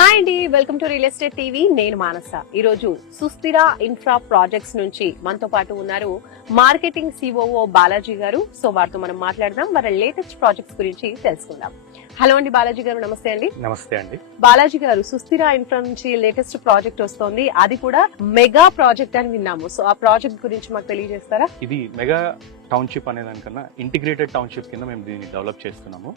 Hi అండి, welcome to real estate TV. నేను మానస. ఈ రోజు సుస్థిర ఇన్ఫ్రా ప్రాజెక్ట్స్ నుంచి మనతో పాటు ఉన్నారు మార్కెటింగ్ సిఓఓ బాలాజీ గారు. సో వారితో మనం మాట్లాడదాం, వారి లేటెస్ట్ ప్రాజెక్ట్స్ గురించి తెలుసుకుందాం. హలో అండి బాలాజీ గారు, నమస్తే అండి. నమస్తే అండి. బాలాజీ గారు, సుస్థిర ఇన్ఫ్రా నుంచి లేటెస్ట్ ప్రాజెక్ట్ వస్తోంది, అది కూడా మెగా ప్రాజెక్ట్ అని విన్నాము. సో ఆ ప్రాజెక్ట్ గురించి మాకు తెలియజేస్తారా? ఇది మెగా టౌన్షిప్ అనే దానికన్నా ఇంటిగ్రేటెడ్ టౌన్షిప్ కింద మేము దీన్ని డెవలప్ చేస్తున్నాము.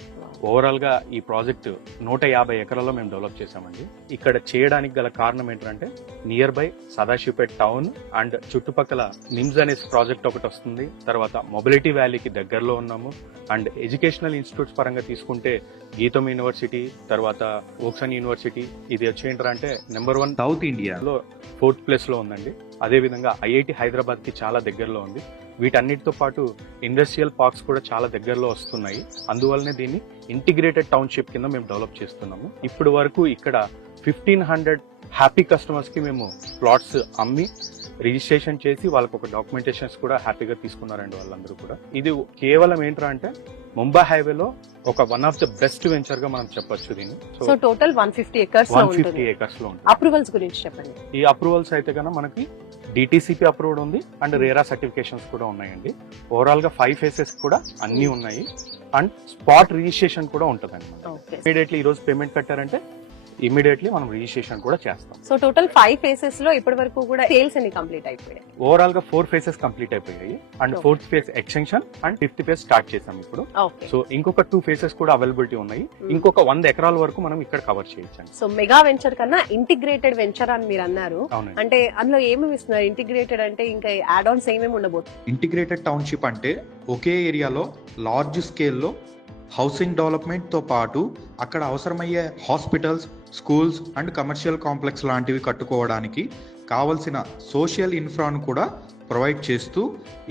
ఓవరాల్ గా ఈ ప్రాజెక్ట్ 150 ఎకరాల్లో మేము డెవలప్ చేసామండి. ఇక్కడ చేయడానికి గల కారణం ఏంటంటే near by Sadasivpet town and చుట్టుపక్కల నిమ్స్ అనే ప్రాజెక్ట్ ఒకటి వస్తుంది. తర్వాత మొబిలిటీ వ్యాలీకి దగ్గరలో ఉన్నాము. అండ్ ఎడ్యుకేషనల్ ఇన్స్టిట్యూట్స్ పరంగా తీసుకుంటే గీతం యూనివర్సిటీ, తర్వాత ఓక్సన్ యూనివర్సిటీ, ఇది వచ్చి ఏంటంటే నెంబర్ 1 సౌత్ ఇండియాలో 4th ప్లేస్ లో ఉందండి. అదే విధంగా ఐఐటి హైదరాబాద్ కి చాలా దగ్గరలో ఉంది. వీటన్నిటితో పాటు ఇండస్ట్రియల్ పార్క్స్ కూడా చాలా దగ్గరలో వస్తున్నాయి. అందువల్లనే దీన్ని ఇంటిగ్రేటెడ్ టౌన్షిప్ కింద మేము డెవలప్ చేస్తున్నాము. ఇప్పుడు వరకు ఇక్కడ 1500 హ్యాపీ కస్టమర్స్ కి మేము ప్లాట్స్ అమ్మి రిజిస్ట్రేషన్ చేసి వాళ్ళకు ఒక డాక్యుమెంటేషన్స్ కూడా హ్యాపీగా తీసుకున్నారండి వాళ్ళందరూ కూడా. ఇది కేవలం ఏంట్రా అంటే ముంబై హైవేలో ఒక one of the best venture గా మనం చెప్పొచ్చు దీన్ని. సో టోటల్ 150 ఎకర్స్ లో ఉంటుంది. అప్రూవల్స్ గురించి చెప్పండి. ఈ అప్రూవల్స్ అయితే కన్నా మనకి డిటిసిపి అప్రూవ్డ్ ఉంది అండ్ రేరా సర్టిఫికేషన్స్ కూడా ఉన్నాయండి. ఓవరాల్ గా 5 ఫేసెస్ కూడా అన్ని ఉన్నాయి అండ్ స్పాట్ రిజిస్ట్రేషన్ కూడా ఉంటదండి. ఇమీడియట్లీ ఈ రోజు పేమెంట్ కట్టారంటే ఇమీడియట్లీ మనం రిజిస్ట్రేషన్ కూడా చేస్తాం. సో టోటల్ 5 ఫేసెస్ లో ఇప్పటి వరకు కూడా సేల్స్ అన్ని కంప్లీట్ అయిపోయాయి. ఓవరాల్ గా 4 ఫేసెస్ కంప్లీట్ అయిపోయాయి and 4th phase extension and 5th phase start చేసాం ఇప్పుడు. సో ఇంకొక 2 ఫేసెస్ కూడా అవైలబిలిటీ ఉన్నాయి. ఇంకొక 100 ఎకరాల వరకు మనం ఇక్కడ కవర్ చేయొచ్చు. సో మెగా వెంచర్ కన్నా ఇంటిగ్రేటెడ్ వెంచర్ అని మీరు అన్నారు. అంటే అందులో ఏమేమి ఇస్తున్నారు? ఇంటిగ్రేటెడ్ అంటే ఇంకా యాడ్ ఆన్స్ ఏమేమి ఉండబోతుంది? ఇంటిగ్రేటెడ్ టౌన్షిప్ అంటే ఒకే ఏరియాలో లార్జ్ స్కేల్లో హౌసింగ్ డెవలప్మెంట్తో పాటు అక్కడ అవసరమయ్యే hospitals, schools and commercial complex లాంటివి కట్టుకోవడానికి కావలసిన సోషల్ ఇన్ఫ్రాను కూడా ప్రొవైడ్ చేస్తూ,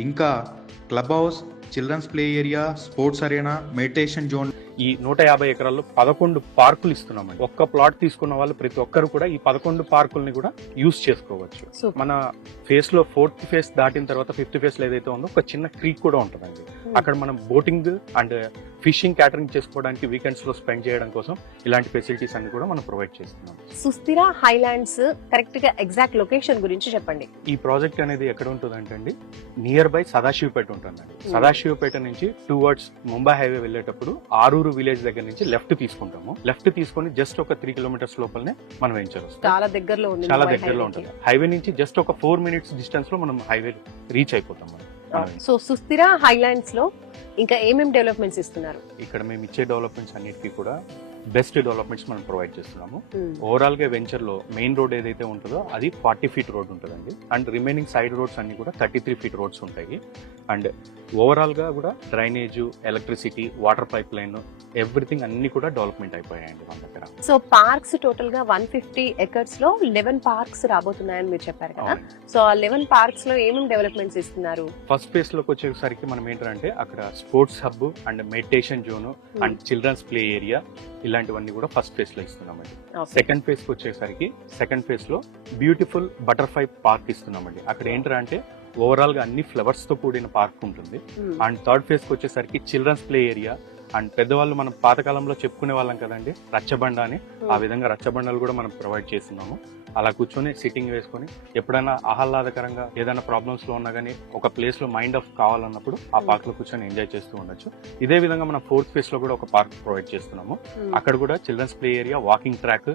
ఇంకా club house, children's play area, sports arena, meditation zone, ఈ 150 ఎకరాల్లో 11 పార్కులు ఇస్తున్నామండి. ఒక్క ప్లాట్ తీసుకున్న వాళ్ళు ప్రతి ఒక్కరు కూడా ఈ 11 పార్కుల్ని కూడా యూజ్ చేసుకోవచ్చు. మన ఫేస్ లో 4th ఫేస్ దాటిన తర్వాత 5th ఫేస్ లో ఏదైతే ఉందో ఒక చిన్న క్రీక్ కూడా ఉంటుందండి. అక్కడ మనం బోటింగ్ అండ్ ఫిషింగ్ క్యాటరింగ్ చేసుకోవడానికి వీకెండ్స్ లో స్పెండ్ చేయడం కోసం ఇలాంటి ఫెసిలిటీస్ అన్ని కూడా మనం ప్రొవైడ్ చేస్తున్నాం. సుస్థిర హైలాండ్స్ కరెక్ట్ గా ఎగ్జాక్ట్ లొకేషన్ గురించి చెప్పండి. ఈ ప్రాజెక్ట్ అనేది ఎక్కడ ఉంటుందంటే అండి నియర్ బై సదాశివపేట ఉంటుందండి. సదాశివపేట నుంచి టువర్డ్స్ ముంబై హైవే వెళ్ళేటప్పుడు ఆరూరు విలేజ్ దగ్గర నుంచి లెఫ్ట్ తీసుకుంటాము. లెఫ్ట్ తీసుకొని జస్ట్ ఒక 3 కిలోమీటర్స్ లోపలనే మనం వెంచర్ వస్తాం. చాలా దగ్గరలో ఉంది. చాలా దగ్గరలో ఉంటుంది. హైవే నుంచి జస్ట్ ఒక 4 మినిట్స్ డిస్టెన్స్ లో మనం హైవే రీచ్ అయిపోతాం. సో సుస్థిర హైలాండ్స్ లో ఇంకా ఏమేమి డెవలప్మెంట్స్ ఇస్తున్నారు? ఇక్కడ మేము ఇచ్చే డెవలప్మెంట్స్ అన్నిటికీ కూడా బెస్ట్ డెవలప్మెంట్స్ మనం ప్రొవైడ్ చేస్తున్నాము. ఓవరాల్ గా వెంచర్ లో మెయిన్ రోడ్ ఏదైతే ఉంటుందో అది 40 ఫీట్ రోడ్ ఉంటుందండి. అండ్ రిమైనింగ్ సైడ్ రోడ్స్ అన్ని కూడా 33 ఫీట్ రోడ్స్ ఉంటాయి. అండ్ ఓవరాల్ గా కూడా drainage, electricity, water pipe line, everything అన్ని కూడా డెవలప్మెంట్ అయిపోయాయండి మన దగ్గర. సో పార్క్స్ టోటల్ గా 150 ఎకర్స్ లో 11 పార్క్స్ రాబోతున్నాయని మీరు చెప్పారు కదా. సో ఆ 11 పార్క్స్ లో ఏమేమి డెవలప్మెంట్స్ ఇస్తున్నారు? ఫస్ట్ ఫేజ్ లోకి వచ్చేసరికి మనం ఏంటంటే అక్కడ sports hub and meditation zone and children's play area ఇలాంటివన్నీ కూడా ఫస్ట్ ఫేజ్ లో ఇస్తున్నామండి. సెకండ్ ఫేజ్ కి వచ్చేసరికి సెకండ్ ఫేజ్ లో బ్యూటిఫుల్ బటర్ఫ్లై పార్క్ ఇస్తున్నామండి. అక్కడ ఏంటంటే ఓవరాల్ గా అన్ని ఫ్లవర్స్ తో కూడిన పార్క్ ఉంటుంది. అండ్ థర్డ్ ఫేజ్ కి వచ్చేసరికి చిల్డ్రన్స్ ప్లే ఏరియా అండ్ పెద్దవాళ్ళు మనం పాతకాలంలో చెప్పుకునే వాళ్ళం కదండి రచ్చబండ అని, ఆ విధంగా రచ్చబండలు కూడా మనం ప్రొవైడ్ చేస్తున్నాము. అలా కూర్చొని సిట్టింగ్ వేసుకొని ఎప్పుడైనా ఆహ్లాదకరంగా ఏదైనా ప్రాబ్లమ్స్ లో ఉన్నా కానీ ఒక ప్లేస్ లో మైండ్ ఆఫ్ కావాలన్నప్పుడు ఆ పార్క్ లో కూర్చొని ఎంజాయ్ చేస్తూ ఉండొచ్చు. ఇదే విధంగా మనం 4th ఫేజ్ లో కూడా ఒక పార్క్ ప్రొవైడ్ చేస్తున్నాము. అక్కడ కూడా children's play area, walking track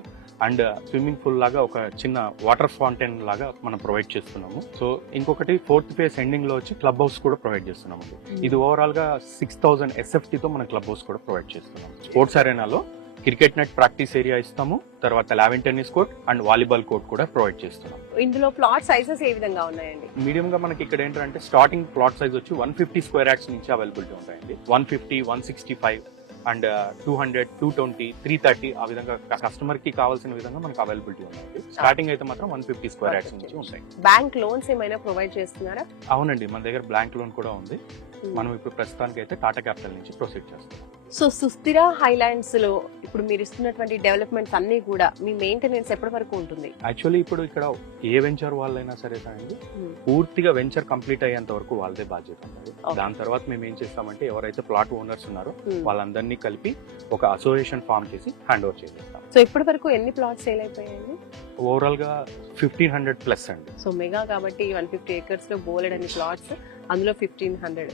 and swimming pool లాగా ఒక చిన్న వాటర్ ఫౌంటైన్ లాగా మనం ప్రొవైడ్ చేస్తున్నాము. సో ఇంకొకటి 4th ఫేజ్ ఎండింగ్ లో వచ్చి క్లబ్ హౌస్ కూడా ప్రొవైడ్ చేస్తున్నాము. ఇది ఓవరాల్ గా 6000 SFT తో మనం క్లబ్ హౌస్ కూడా ప్రొవైడ్ చేస్తున్నాము. స్పోర్ట్స్ అరేనాలో క్రికెట్ నెట్ ప్రాక్టీస్ ఏరియా ఇస్తాము. తర్వాత lawn tennis court and volleyball court కూడా ప్రొవైడ్ చేస్తున్నాం. ఇందులో ప్లాట్ సైజెస్ ఏ విధంగా ఉన్నాయండి? మీడియం గా మనకి ఇక్కడ ఏంటంటే స్టార్టింగ్ ప్లాట్ సైజ్ వచ్చి 150 స్క్వేర్ యార్డ్స్ నుంచి అవైలబిలిటీ ఉంటాయండి. 150, 165 అండ్ 200, 220, 330 ఆ విధంగా కస్టమర్ కి కావాల్సిన విధంగా మనకు అవైలబిలిటీ ఉంది. స్టార్టింగ్ అయితే మాత్రం 150 స్క్వేర్ యార్డ్స్ నుంచి ఉంటాయి. బ్యాంక్ లోన్స్ ఏమైనా ప్రొవైడ్ చేస్తున్నారా? అవునండి, మన దగ్గర బ్యాంక్ లోన్ కూడా ఉంది. మనం ఇప్పుడు ప్రస్తుతానికి అయితే టాటా క్యాపిటల్ నుంచి ప్రొసీడ్ చేస్తున్నాం. సో సుస్థిర హైలాండ్స్ లో ఇప్పుడు మీరు ఇస్తున్నటువంటి డెవలప్మెంట్స్ అన్ని కూడా మీ మెయింటెనెన్స్ ఎప్పటి వరకు ఉంటుంది? యాక్చువల్లీ ఇప్పుడు ఇక్కడ ఏ వెంచర్ వాళ్ళైనా సరే అండి, పూర్తిగా వెంచర్ కంప్లీట్ అయ్యేంత వరకు వాళ్ళదే బాధ్యత ఉంటుంది. దాని తర్వాత మేము ఏం చేస్తామంటే ఎవరైతే ప్లాట్ ఓనర్స్ ఉన్నారో వాళ్ళందరినీ కలిపి ఒక అసోసియేషన్ ఫామ్ చేసి హ్యాండ్ ఓవర్ చేసేస్తాం. సో ఇప్పటి వరకు ఎన్ని ప్లాట్స్ సేల్ అయిపోయాయండి? ఓవరాల్ గా 1500 ప్లస్ అండి. సో మెగా కాబట్టి 150 acres లో బోలెడన్ని ప్లాట్స్, అందులో 1500.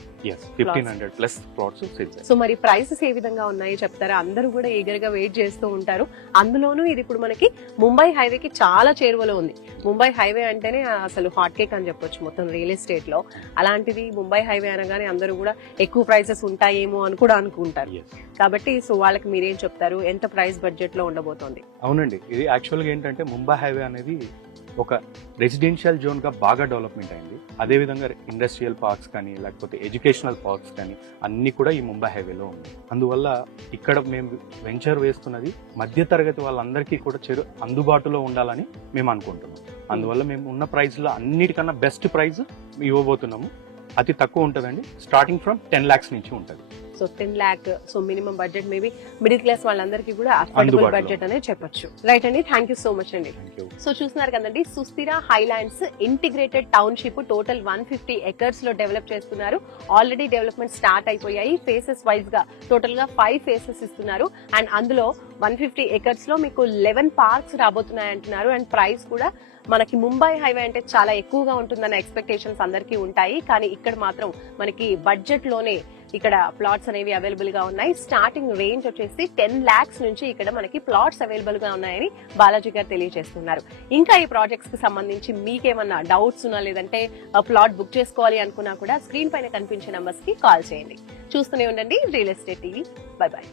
1500 ప్లస్ ప్లాట్స్ సేల్స్. సో మరి ప్రైసెస్ ఏ విధంగా ఉన్నాయి చెప్తారా? అందరూ కూడా ఈగర్ గా వెయిట్ చేస్తూ ఉంటారు. అందులోనూ ఇది ఇప్పుడు మనకి ముంబై హైవేకి చాలా చేరువలో ఉంది. ముంబై హైవే అంటేనే అసలు హాట్ కేక్ అని చెప్పొచ్చు మొత్తం రియల్ ఎస్టేట్ లో. అలాంటిది ముంబై హైవే అనగానే అందరూ కూడా ఎక్కువ ప్రైసెస్ ఉంటాయేమో అని కూడా అనుకుంటారు. కాబట్టి సో వాళ్ళకి మీరేం చెప్తారు? ఎంత ప్రైస్ బడ్జెట్ లో ఉండబోతోంది? అవునండి, ఇది యాక్చువల్ గా ఏంటంటే ముంబై హైవే అనేది ఒక రెసిడెన్షియల్ జోన్ గా బాగా డెవలప్మెంట్ అయింది. అదే విధంగా ఇండస్ట్రియల్ పార్క్స్ కానీ లేకపోతే ఎడ్యుకేషనల్ పార్క్స్ కానీ అన్ని కూడా ఈ ముంబై హైవేలో ఉంది. అందువల్ల ఇక్కడ మేము వెంచర్ వేస్తున్నది మధ్య తరగతి వాళ్ళందరికీ కూడా అందుబాటులో ఉండాలని మేము అనుకుంటున్నాం. అందువల్ల మేము ఉన్న ప్రైస్ లో అన్నిటికన్నా బెస్ట్ ప్రైస్ ఇవ్వబోతున్నాము. అతి తక్కువ ఉంటుందండి, స్టార్టింగ్ ఫ్రమ్ 10 lakhs నుంచి ఉంటుంది. So 10 lakh, so minimum budget maybe middle class వాళ్ళందరికీ కూడా అఫోర్డబుల్ బడ్జెట్ అనే చెప్పొచ్చు. రైట్ అండి, థ్యాంక్ యూ సో మచ్ అండి. సో చూస్తున్నారు కదండి, సుస్థిర highlands integrated township total 150 acres లో డెవలప్ చేస్తున్నారు. ఆల్రెడీ డెవలప్మెంట్ స్టార్ట్ అయిపోయాయి. ఫేసెస్ వైజ్ గా టోటల్ గా 5 phases ఇస్తున్నారు. అండ్ అందులో 150 acres లో మీకు 11 parks రాబోతున్నాయి అంటున్నారు. అండ్ ప్రైస్ కూడా మనకి ముంబై హైవే అంటే చాలా ఎక్కువగా ఉంటుందన్న ఎక్స్పెక్టేషన్స్ అందరికీ ఉంటాయి. కానీ ఇక్కడ మాత్రం మనకి బడ్జెట్ లోనే ఇక్కడ ప్లాట్స్ అనేవి అవైలబుల్ గా ఉన్నాయి. స్టార్టింగ్ రేంజ్ వచ్చేసి 10 lakhs నుంచి ఇక్కడ మనకి ప్లాట్స్ అవైలబుల్ గా ఉన్నాయని బాలాజీ గారు తెలియజేస్తున్నారు. ఇంకా ఈ ప్రాజెక్ట్స్ కి సంబంధించి మీకేమన్నా డౌట్స్ ఉన్నా లేదంటే ప్లాట్ బుక్ చేసుకోవాలి అనుకున్నా కూడా స్క్రీన్ పైన కనిపించే నంబర్స్ కి కాల్ చేయండి. చూస్తూనే ఉండండి real estate TV. By by.